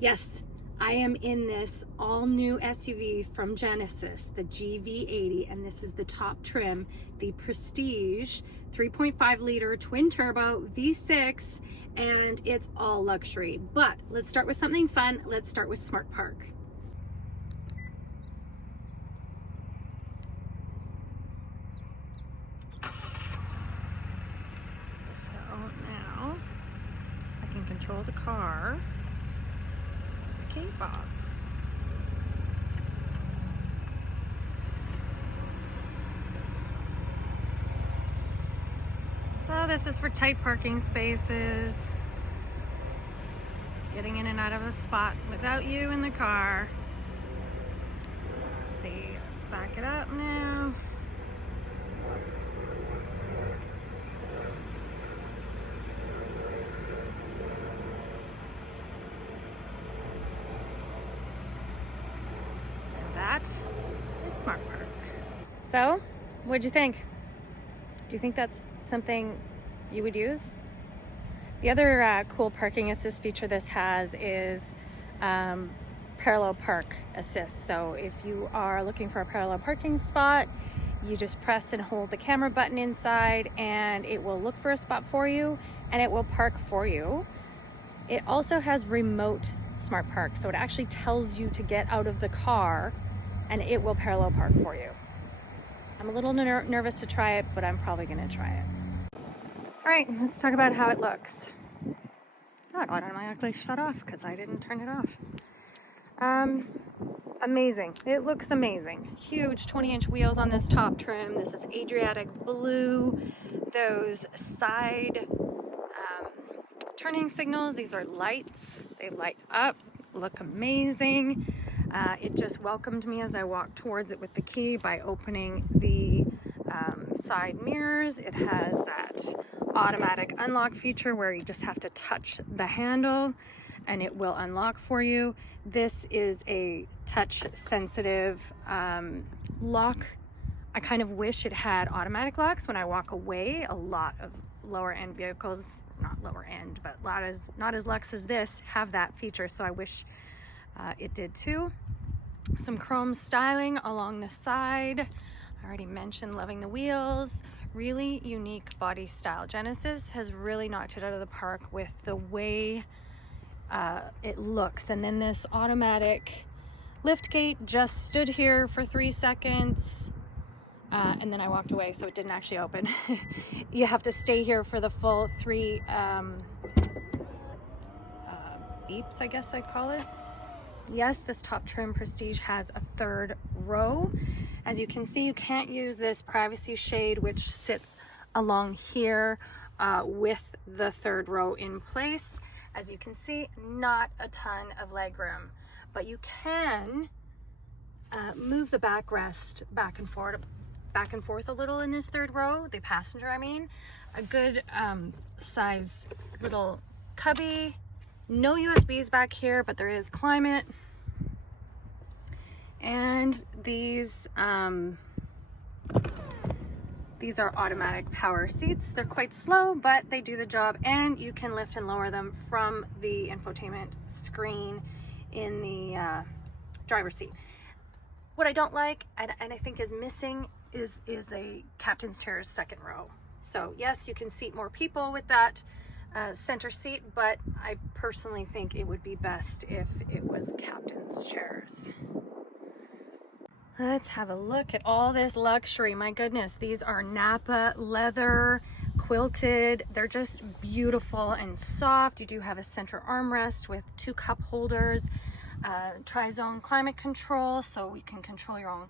Yes, I am in this all new SUV from Genesis, the GV80, and this is the top trim, the Prestige 3.5 liter twin turbo V6, and it's all luxury. But let's start with something fun. Let's start with Smart Park. So now I can control the car. Key fob. So this is for tight parking spaces, getting in and out of a spot without you in the car. Let's see, let's back it up now. That is Smart Park. So, what'd you think? Do you think that's something you would use? The other cool parking assist feature this has is parallel park assist. So if you are looking for a parallel parking spot, you just press and hold the camera button inside and it will look for a spot for you and it will park for you. It also has remote Smart Park, so it actually tells you to get out of the car and it will parallel park for you. I'm a little nervous to try it, but I'm probably gonna try it. All right, let's talk about how it looks. Oh, it automatically shut off because I didn't turn it off. Amazing, it looks amazing. Huge 20-inch wheels on this top trim. This is Adriatic blue. Those side turning signals, these are lights. They light up, look amazing. It just welcomed me as I walked towards it with the key by opening the side mirrors. It has that automatic unlock feature where you just have to touch the handle and it will unlock for you. This is a touch sensitive lock. I kind of wish it had automatic locks when I walk away. A lot of lower end vehicles, not lower end, but not as luxe as this, have that feature, so I wish it did too. Some chrome styling along the side. I already mentioned loving the wheels. Really unique body style. Genesis has really knocked it out of the park with the way it looks. And then this automatic liftgate just stood here for 3 seconds and then I walked away, so it didn't actually open. You have to stay here for the full 3 beeps, I guess I'd call it. Yes, this top trim Prestige has a 3rd row. As you can see, you can't use this privacy shade, which sits along here with the 3rd row in place. As you can see, not a ton of legroom, but you can move the backrest back and forth a little in this 3rd row, the passenger, I mean. A good size little cubby. No USBs back here, but there is climate. And these are automatic power seats. They're quite slow, but they do the job, and you can lift and lower them from the infotainment screen in the driver's seat. What I don't like, and I think is missing, is a captain's chair's 2nd row. So yes, you can seat more people with that center seat, but I personally think it would be best if it was captain's chairs. Let's have a look at all this luxury. My goodness, these are Napa leather, quilted. They're just beautiful and soft. You do have a center armrest with 2 cup holders, tri-zone climate control, so you can control your own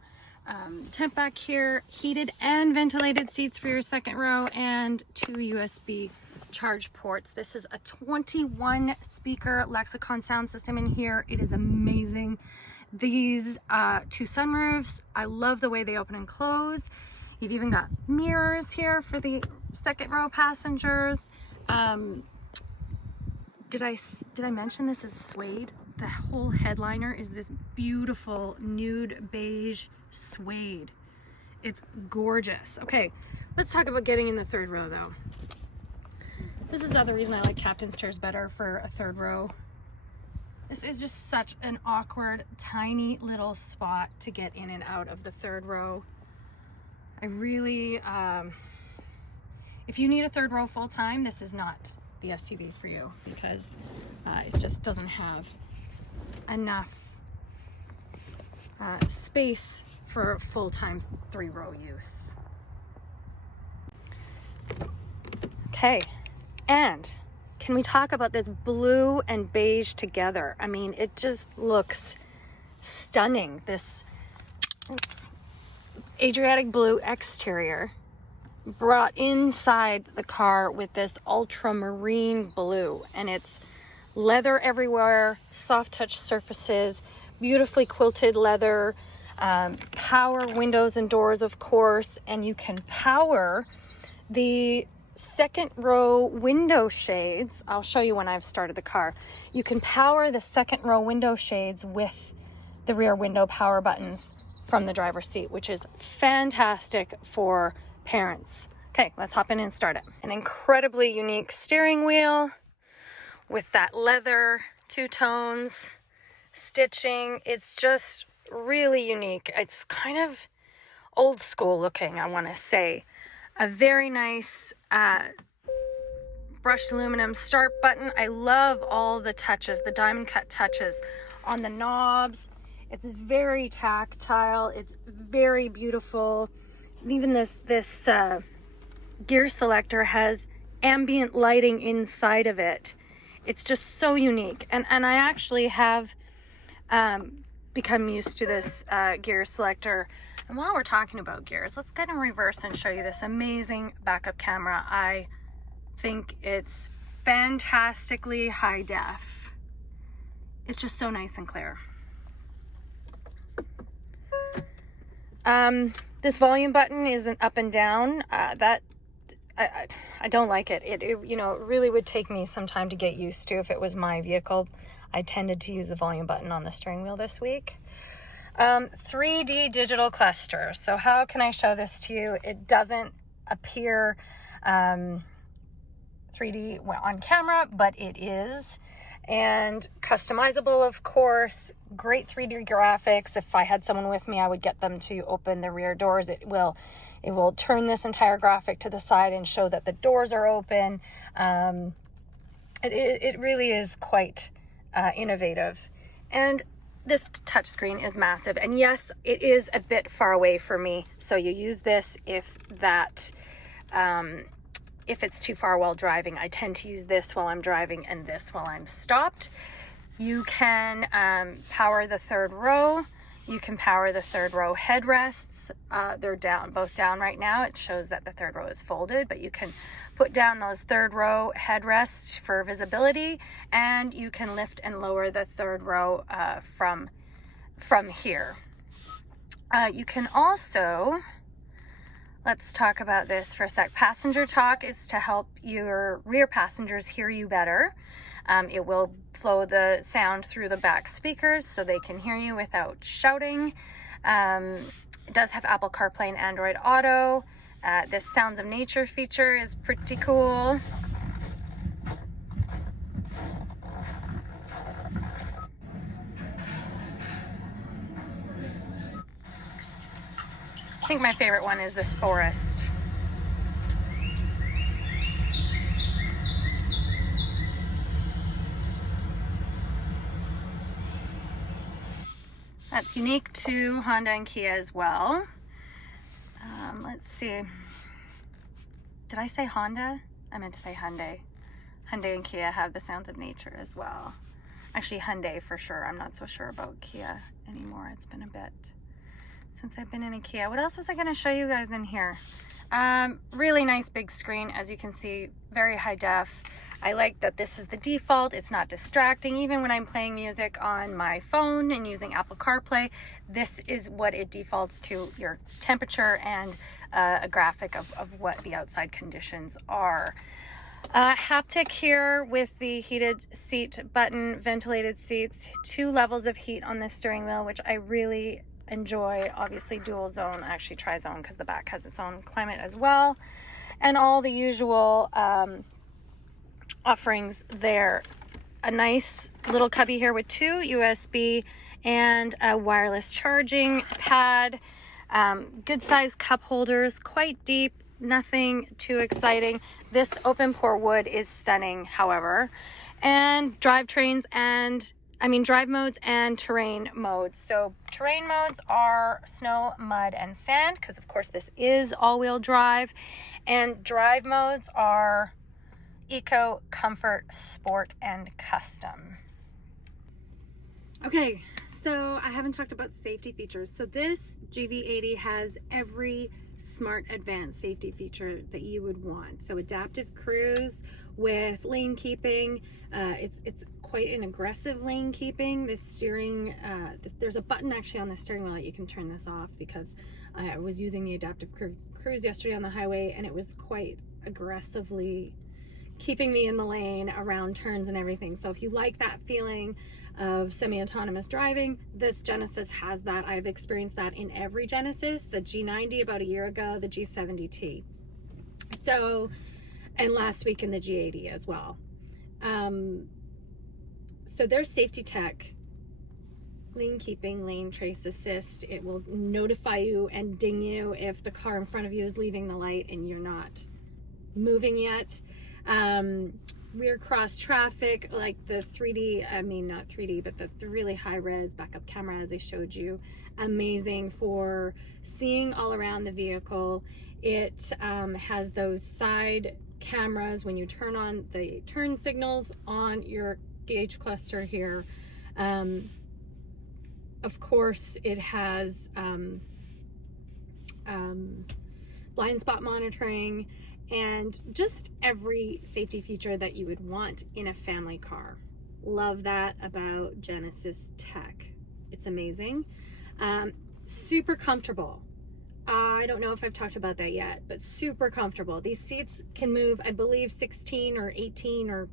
temp back here, heated and ventilated seats for your 2nd row, and 2 USB charge ports. This is a 21 speaker Lexicon sound system in here. It is amazing. These 2 sunroofs, I love the way they open and close. You've even got mirrors here for the 2nd row passengers. Did I mention this is suede? The whole headliner is this beautiful nude beige suede. It's gorgeous. Okay, let's talk about getting in the 3rd row though. This is the other reason I like captain's chairs better for a 3rd row. This is just such an awkward, tiny little spot to get in and out of the third row. I really, if you need a third row full time, this is not the SUV for you, because it just doesn't have enough space for full-time 3-row use. Okay, and can we talk about this blue and beige together? I mean, it just looks stunning. It's Adriatic blue exterior brought inside the car with this ultramarine blue, and it's leather everywhere, soft touch surfaces, beautifully quilted leather, power windows and doors, of course, and you can power the second row window shades. I'll show you when I've started the car. You can power the second row window shades with the rear window power buttons from the driver's seat, which is fantastic for parents. Okay, let's hop in and start it. An incredibly unique steering wheel with that leather, two tones, stitching. It's just really unique. It's kind of old school looking, I want to say. A very nice brushed aluminum start button. I love all the touches, the diamond cut touches on the knobs. It's very tactile. It's very beautiful. Even this gear selector has ambient lighting inside of it. It's just so unique. And I actually have become used to this gear selector. And while we're talking about gears, let's get in reverse and show you this amazing backup camera. I think it's fantastically high def. It's just so nice and clear. This volume button is an up and down. I don't like it. It you know, it really would take me some time to get used to if it was my vehicle. I tended to use the volume button on the steering wheel this week. 3D digital cluster. So how can I show this to you? It doesn't appear 3D on camera, but it is. And customizable, of course. Great 3D graphics. If I had someone with me, I would get them to open the rear doors. It will turn this entire graphic to the side and show that the doors are open. It really is quite innovative. And this touchscreen is massive. And yes, it is a bit far away for me. So you use this if it's too far while driving. I tend to use this while I'm driving and this while I'm stopped. You can power the third row. You can power the third row headrests. They're both down right now. It shows that the third row is folded, but you can put down those third row headrests for visibility, and you can lift and lower the third row from here. You can also, let's talk about this for a sec. Passenger talk is to help your rear passengers hear you better. It will flow the sound through the back speakers so they can hear you without shouting. It does have Apple CarPlay and Android Auto. This Sounds of Nature feature is pretty cool. I think my favorite one is this forest. That's unique to Honda and Kia as well. Let's see. Did I say Honda? I meant to say Hyundai. Hyundai and Kia have the Sounds of Nature as well. Actually, Hyundai for sure. I'm not so sure about Kia anymore. It's been a bit since I've been in a Kia. What else was I going to show you guys in here? Really nice big screen, as you can see, very high def. I like that this is the default. It's not distracting. Even when I'm playing music on my phone and using Apple CarPlay, this is what it defaults to, your temperature and a graphic of what the outside conditions are. Haptic here with the heated seat button, ventilated seats, 2 levels of heat on the steering wheel, which I really enjoy. Obviously dual zone, actually tri-zone, because the back has its own climate as well. And all the usual offerings there. a nice little cubby here with 2 USB and a wireless charging pad. Good size cup holders, quite deep, nothing too exciting. This open pore wood is stunning, however. And drive modes and terrain modes. So terrain modes are snow, mud, and sand, because of course this is all-wheel drive. And drive modes are eco, comfort, sport, and custom. Okay, so I haven't talked about safety features. So this GV80 has every smart advanced safety feature that you would want. So adaptive cruise with lane keeping. It's quite an aggressive lane keeping. The steering, there's a button actually on the steering wheel that you can turn this off, because I was using the adaptive cruise yesterday on the highway, and it was quite aggressively keeping me in the lane around turns and everything. So if you like that feeling of semi-autonomous driving, this Genesis has that. I've experienced that in every Genesis, the G90 about a year ago, the G70T. So, and last week in the G80 as well. So there's safety tech, lane keeping, lane trace assist. It will notify you and ding you if the car in front of you is leaving the light and you're not moving yet. Rear cross traffic, like the 3D, I mean not 3D, but the really high res backup camera, as I showed you, amazing for seeing all around the vehicle. It has those side cameras when you turn on the turn signals on your gauge cluster here. Of course, it has blind spot monitoring, and just every safety feature that you would want in a family car. Love that about Genesis tech. It's amazing. Super comfortable. I don't know if I've talked about that yet, but super comfortable. These seats can move, I believe, 16 or 18 or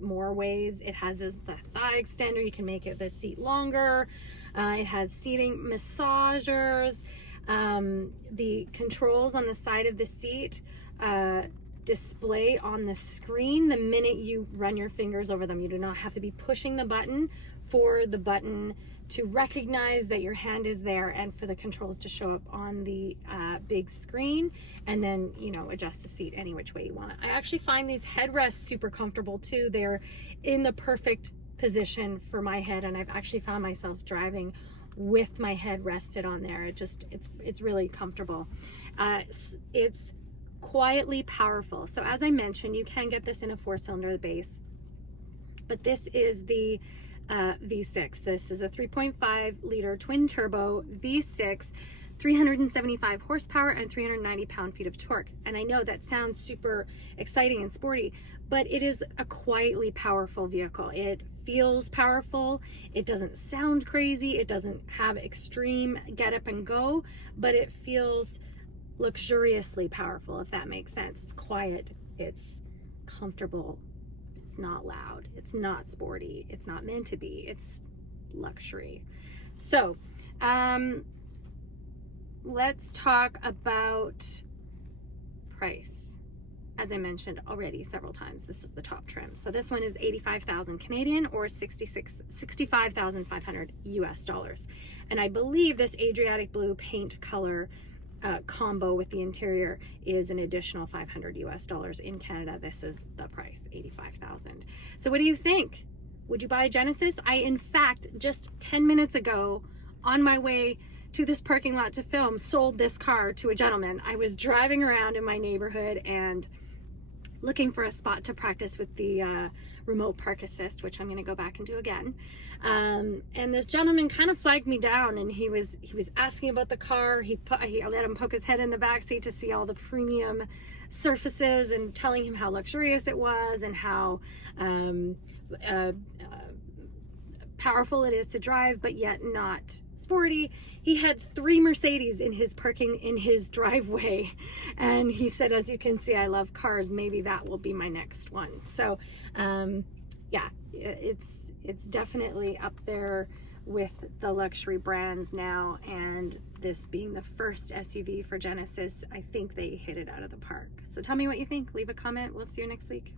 more ways. It has the thigh extender. You can make the seat longer. It has seating massagers. The controls on the side of the seat display on the screen the minute you run your fingers over them. You do not have to be pushing the button for the button to recognize that your hand is there, and for the controls to show up on the big screen, and then, you know, adjust the seat any which way you want it. I actually find these headrests super comfortable too. They're in the perfect position for my head, and I've actually found myself driving with my head rested on there. It's really comfortable. It's quietly powerful. So as I mentioned, you can get this in a 4-cylinder base, but this is the V6. This is a 3.5 liter twin turbo V6, 375 horsepower and 390 pound-feet of torque. And I know that sounds super exciting and sporty, but it is a quietly powerful vehicle. It feels powerful. It doesn't sound crazy. It doesn't have extreme get up and go, but it feels luxuriously powerful, if that makes sense. It's quiet. It's comfortable. It's not loud. It's not sporty. It's not meant to be. It's luxury. So, let's talk about price. As I mentioned already several times, this is the top trim. So this one is 85,000 Canadian or 65,500 US dollars. And I believe this Adriatic blue paint color combo with the interior is an additional 500 US dollars in Canada. This is the price, 85,000. So what do you think? Would you buy a Genesis? I, in fact, just 10 minutes ago on my way to this parking lot to film, sold this car to a gentleman. I was driving around in my neighborhood and looking for a spot to practice with the remote park assist, which I'm going to go back and do again. And this gentleman kind of flagged me down, and he was asking about the car. I let him poke his head in the back seat to see all the premium surfaces, and telling him how luxurious it was and how powerful it is to drive, but yet not sporty. He had 3 Mercedes in his driveway, and he said, as you can see, I love cars. Maybe that will be my next one. So yeah, it's definitely up there with the luxury brands now, and this being the first SUV for Genesis, I think they hit it out of the park. So tell me what you think. Leave a comment. We'll see you next week.